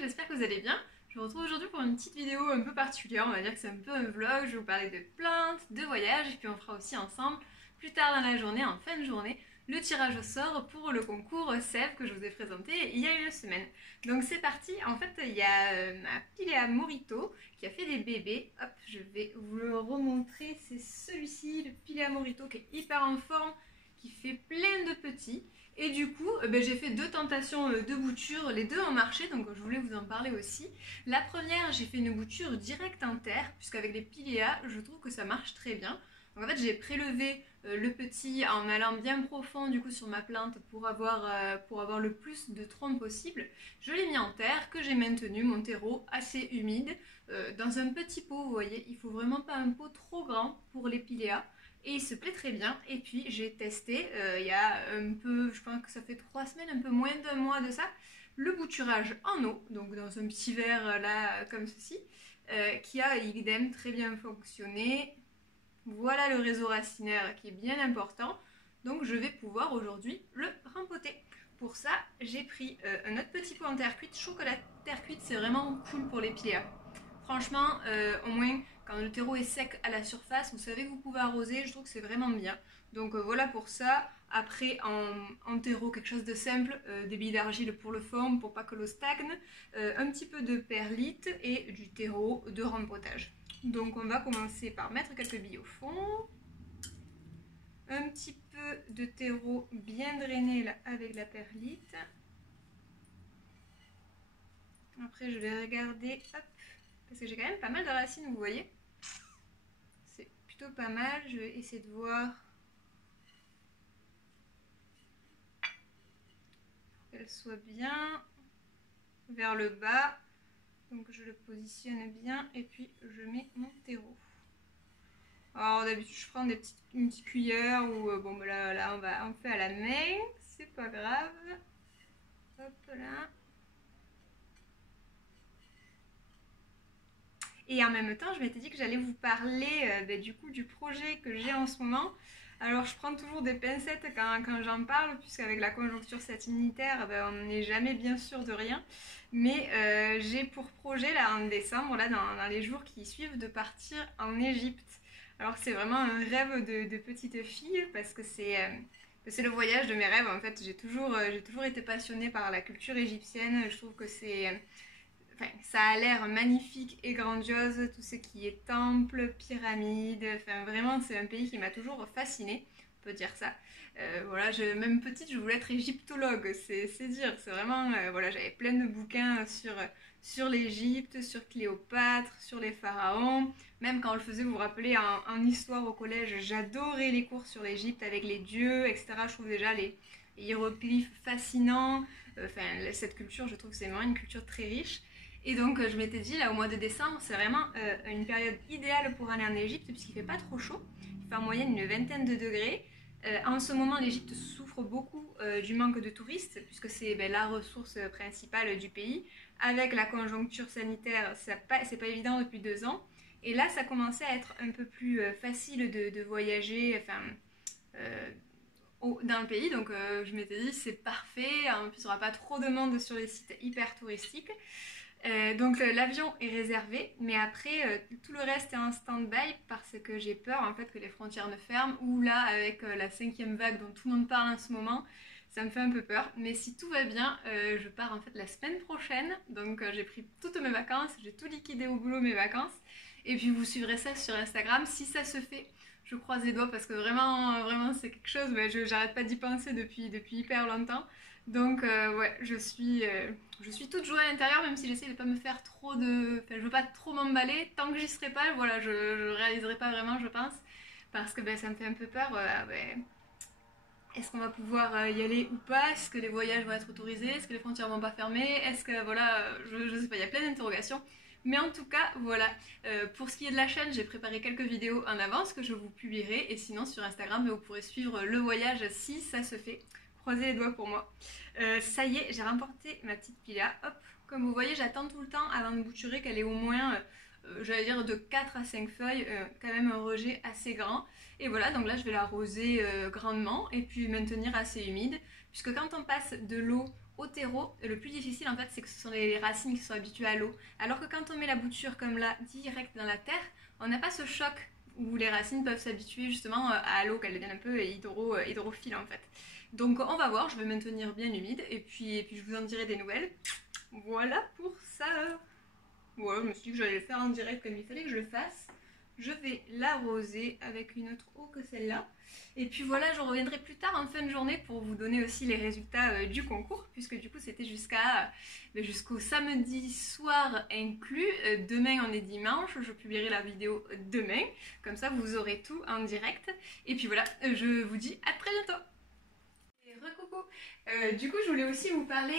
j'espère que vous allez bien. Je vous retrouve aujourd'hui pour une petite vidéo un peu particulière, on va dire que c'est un peu un vlog. Je vais vous parler de plantes, de voyages, et puis on fera aussi ensemble, plus tard dans la journée, en fin de journée, le tirage au sort pour le concours Sève que je vous ai présenté il y a une semaine. Donc c'est parti, en fait il y a ma Pilea Morito qui a fait des bébés. Hop, je vais vous le remontrer, c'est celui-ci, le Pilea Morito qui est hyper en forme, qui fait plein de petits. Et du coup, j'ai fait deux tentations de bouture, les deux ont marché, donc je voulais vous en parler aussi. La première, j'ai fait une bouture directe en terre, puisqu'avec les piléas, je trouve que ça marche très bien. Donc en fait, j'ai prélevé le petit en allant bien profond du coup sur ma plante pour avoir le plus de troncs possible. Je l'ai mis en terre, que j'ai maintenu, mon terreau assez humide, dans un petit pot, vous voyez, il faut vraiment pas un pot trop grand pour les piléas. Et il se plaît très bien. Et puis j'ai testé il y a un peu, je pense que ça fait 3 semaines, un peu moins d'un mois de ça, le bouturage en eau, donc dans un petit verre là comme ceci, qui a idem très bien fonctionné. Voilà le réseau racinaire qui est bien important. Donc je vais pouvoir aujourd'hui le rempoter. Pour ça, j'ai pris un autre petit pot en terre cuite. Je trouve que la terre cuite c'est vraiment cool pour les piléas. Franchement, au moins quand le terreau est sec à la surface, vous savez que vous pouvez arroser, je trouve que c'est vraiment bien. Donc voilà pour ça. Après, en terreau, quelque chose de simple, des billes d'argile pour le fond, pour pas que l'eau stagne, un petit peu de perlite et du terreau de rempotage. Donc on va commencer par mettre quelques billes au fond. Un petit peu de terreau bien drainé là, avec la perlite. Après je vais regarder, hop, parce que j'ai quand même pas mal de racines, vous voyez. C'est plutôt pas mal, je vais essayer de voir pour qu'elle soit bien vers le bas. Donc je le positionne bien et puis je mets mon terreau. Alors d'habitude je prends une petite cuillère ou bon là on fait à la main, c'est pas grave. Hop là. Et en même temps je m'étais dit que j'allais vous parler du coup du projet que j'ai en ce moment. Alors je prends toujours des pincettes quand j'en parle, puisqu'avec la conjoncture satellitaire, on n'est jamais bien sûr de rien. Mais j'ai pour projet là en décembre, là dans les jours qui suivent, de partir en Égypte. Alors c'est vraiment un rêve de petite fille, parce que c'est le voyage de mes rêves. En fait, j'ai toujours été passionnée par la culture égyptienne. Je trouve que ça a l'air magnifique et grandiose, tout ce qui est temple, pyramide, enfin vraiment c'est un pays qui m'a toujours fascinée, on peut dire ça. Voilà, même petite je voulais être égyptologue, c'est dire, c'est vraiment, voilà, j'avais plein de bouquins sur l'Égypte, sur Cléopâtre, sur les pharaons, même quand on le faisait, vous vous rappelez, en histoire au collège, j'adorais les cours sur l'Égypte avec les dieux, etc. Je trouve déjà les hiéroglyphes fascinants, enfin cette culture, je trouve que c'est vraiment une culture très riche. Et donc je m'étais dit, là au mois de décembre, c'est vraiment une période idéale pour aller en Égypte, puisqu'il fait pas trop chaud, il fait en moyenne une vingtaine de degrés. En ce moment, l'Égypte souffre beaucoup du manque de touristes, puisque c'est la ressource principale du pays. Avec la conjoncture sanitaire, c'est pas évident depuis 2 ans. Et là, ça commençait à être un peu plus facile de voyager, enfin, dans le pays. Donc je m'étais dit, c'est parfait, en plus il n'y aura pas trop de monde sur les sites hyper touristiques. Donc l'avion est réservé, mais après tout le reste est en stand-by parce que j'ai peur en fait que les frontières ne ferment, ou là avec la 5e vague dont tout le monde parle en ce moment, ça me fait un peu peur. Mais si tout va bien, je pars en fait la semaine prochaine, donc j'ai pris toutes mes vacances, j'ai tout liquidé au boulot mes vacances, et puis vous suivrez ça sur Instagram si ça se fait. Je croise les doigts parce que vraiment c'est quelque chose, j'arrête pas d'y penser depuis hyper longtemps. Donc ouais, je suis toute joie à l'intérieur, même si j'essaie de pas me faire trop de... Enfin, je veux pas trop m'emballer, tant que j'y serai pas, voilà, je réaliserai pas vraiment, je pense, parce que ça me fait un peu peur. Est-ce qu'on va pouvoir y aller ou pas? Est-ce que les voyages vont être autorisés? Est-ce que les frontières vont pas fermer? Est-ce que, voilà, je sais pas, il y a plein d'interrogations. Mais en tout cas, voilà, pour ce qui est de la chaîne, j'ai préparé quelques vidéos en avance que je vous publierai, et sinon sur Instagram, vous pourrez suivre le voyage si ça se fait. Croisez les doigts pour moi. Ça y est, j'ai remporté ma petite Pilea. Hop, comme vous voyez, j'attends tout le temps avant de bouturer qu'elle ait au moins j'allais dire de 4 à 5 feuilles, quand même un rejet assez grand. Et voilà, donc là je vais l'arroser grandement et puis maintenir assez humide, puisque quand on passe de l'eau au terreau, le plus difficile en fait c'est que ce sont les racines qui sont habituées à l'eau. Alors que quand on met la bouture comme là, direct dans la terre, on n'a pas ce choc où les racines peuvent s'habituer justement à l'eau, qu'elle devienne un peu hydrophile en fait. Donc on va voir, je vais maintenir bien humide et puis je vous en dirai des nouvelles. Voilà pour ça. Voilà, je me suis dit que j'allais le faire en direct comme il fallait que je le fasse. Je vais l'arroser avec une autre eau que celle-là. Et puis voilà, je reviendrai plus tard en fin de journée pour vous donner aussi les résultats du concours, puisque du coup c'était jusqu'au samedi soir inclus. Demain on est dimanche, je publierai la vidéo demain, comme ça vous aurez tout en direct. Et puis voilà, je vous dis à très bientôt. Recoucou. Du coup je voulais aussi vous parler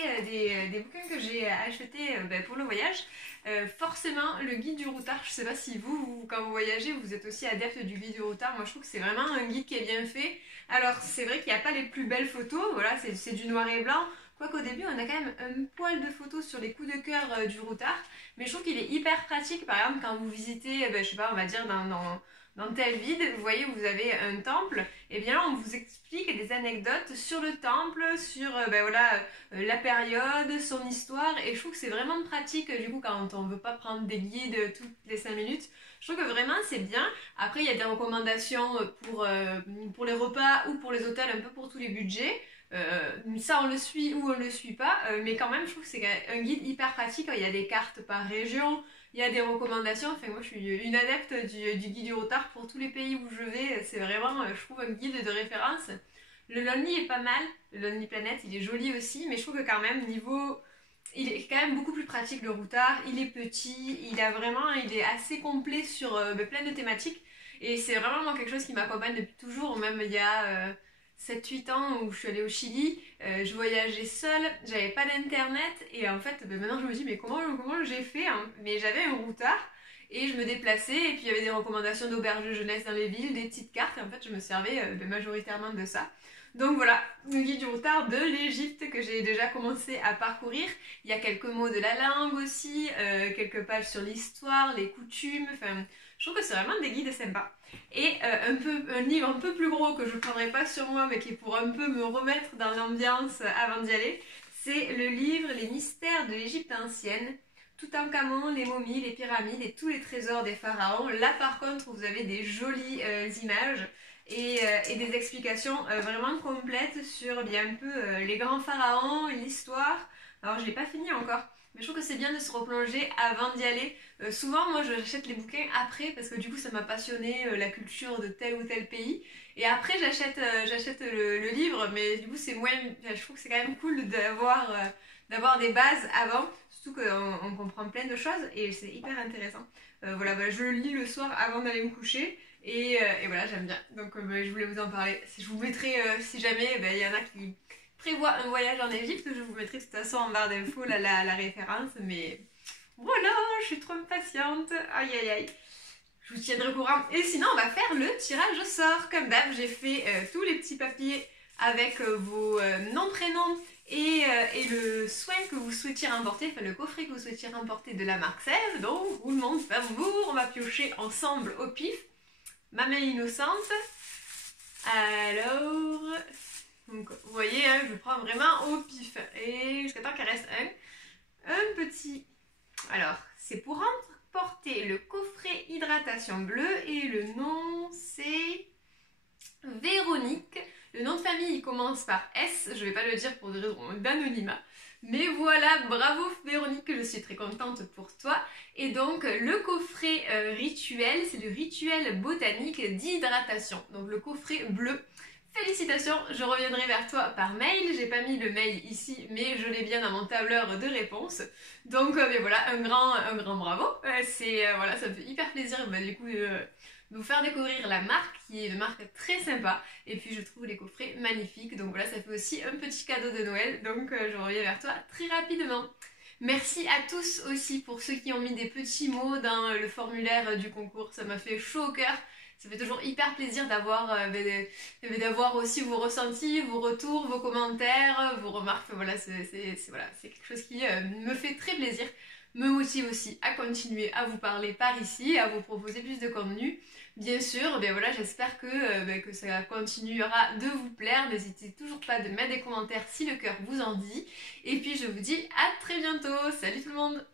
des bouquins que j'ai achetés pour le voyage. Forcément le guide du routard, je sais pas si vous quand vous voyagez vous êtes aussi adepte du guide du routard. Moi je trouve que c'est vraiment un guide qui est bien fait. Alors c'est vrai qu'il n'y a pas les plus belles photos, voilà, c'est du noir et blanc. Quoique au début on a quand même un poil de photos sur les coups de cœur du routard. Mais je trouve qu'il est hyper pratique, par exemple quand vous visitez, je sais pas, on va dire dans telle ville, vous voyez, vous avez un temple, et bien là on vous explique des anecdotes sur le temple, sur la période, son histoire, et je trouve que c'est vraiment pratique du coup quand on veut pas prendre des guides toutes les 5 minutes. Je trouve que vraiment c'est bien. Après il y a des recommandations pour les repas ou pour les hôtels, un peu pour tous les budgets. Ça on le suit ou on le suit pas, mais quand même je trouve que c'est un guide hyper pratique. Il y a des cartes par région, il y a des recommandations. Enfin moi je suis une adepte du guide du routard pour tous les pays où je vais. C'est vraiment je trouve un guide de référence. Le Lonely est pas mal, le Lonely Planet il est joli aussi, mais je trouve que quand même il est quand même beaucoup plus pratique le routard. Il est petit, il est assez complet sur plein de thématiques, et c'est vraiment moi, quelque chose qui m'accompagne depuis toujours. Même il y a 7-8 ans où je suis allée au Chili, je voyageais seule, j'avais pas d'internet, et en fait maintenant je me dis mais comment j'ai fait hein. Mais j'avais un routard et je me déplaçais, et puis il y avait des recommandations d'auberges de jeunesse dans les villes, des petites cartes, et en fait je me servais majoritairement de ça. Donc voilà, le guide du routard de l'Égypte que j'ai déjà commencé à parcourir. Il y a quelques mots de la langue aussi, quelques pages sur l'histoire, les coutumes, enfin je trouve que c'est vraiment des guides sympas. Et un livre un peu plus gros que je ne prendrai pas sur moi mais qui est pour un peu me remettre dans l'ambiance avant d'y aller, c'est le livre Les mystères de l'Égypte ancienne. Toutankhamon, les momies, les pyramides et tous les trésors des pharaons. Là par contre vous avez des jolies images et des explications vraiment complètes sur bien un peu les grands pharaons, l'histoire. Alors je ne l'ai pas fini encore, mais je trouve que c'est bien de se replonger avant d'y aller. Souvent moi j'achète les bouquins après parce que du coup ça m'a passionné la culture de tel ou tel pays. Et après j'achète le livre, mais du coup c'est moins. Je trouve que c'est quand même cool d'avoir des bases avant, surtout qu'on comprend plein de choses et c'est hyper intéressant. Voilà, je le lis le soir avant d'aller me coucher. Et voilà, j'aime bien. Donc je voulais vous en parler. Je vous mettrai, si jamais il y en a qui prévoient un voyage en Égypte, je vous mettrai de toute façon en barre d'infos la référence. Mais voilà, je suis trop impatiente. Aïe aïe aïe. Je vous tiendrai au courant. Et sinon, on va faire le tirage au sort. Comme d'hab, j'ai fait tous les petits papiers avec vos noms, prénoms et le soin que vous souhaitiez remporter, enfin le coffret que vous souhaitiez remporter de la marque Sève. Donc, roulement de tambour, on va piocher ensemble au pif. Ma main innocente. Alors, donc, vous voyez, hein, je prends vraiment au pif. Et jusqu'à temps qu'il reste un petit. Alors, c'est pour emporter le coffret hydratation bleue et le nom c'est Véronique. Le nom de famille il commence par S, je vais pas le dire pour des raisons d'anonymat. Mais voilà, bravo Véronique, je suis très contente pour toi. Et donc le coffret rituel, c'est le rituel botanique d'hydratation. Donc le coffret bleu. Félicitations, je reviendrai vers toi par mail. J'ai pas mis le mail ici, mais je l'ai bien dans mon tableur de réponse. Donc mais voilà, un grand bravo. Voilà, ça me fait hyper plaisir du coup de vous faire découvrir la marque, qui est une marque très sympa. Et puis je trouve les coffrets magnifiques. Donc voilà, ça fait aussi un petit cadeau de Noël. Donc je reviens vers toi très rapidement. Merci à tous aussi pour ceux qui ont mis des petits mots dans le formulaire du concours. Ça m'a fait chaud au cœur. Ça fait toujours hyper plaisir d'avoir d'avoir aussi vos ressentis, vos retours, vos commentaires, vos remarques. Voilà, voilà, c'est quelque chose qui me fait très plaisir, me motive aussi à continuer à vous parler par ici, à vous proposer plus de contenu. Bien sûr, voilà, j'espère que ça continuera de vous plaire. N'hésitez toujours pas de mettre des commentaires si le cœur vous en dit. Et puis je vous dis à très bientôt. Salut tout le monde!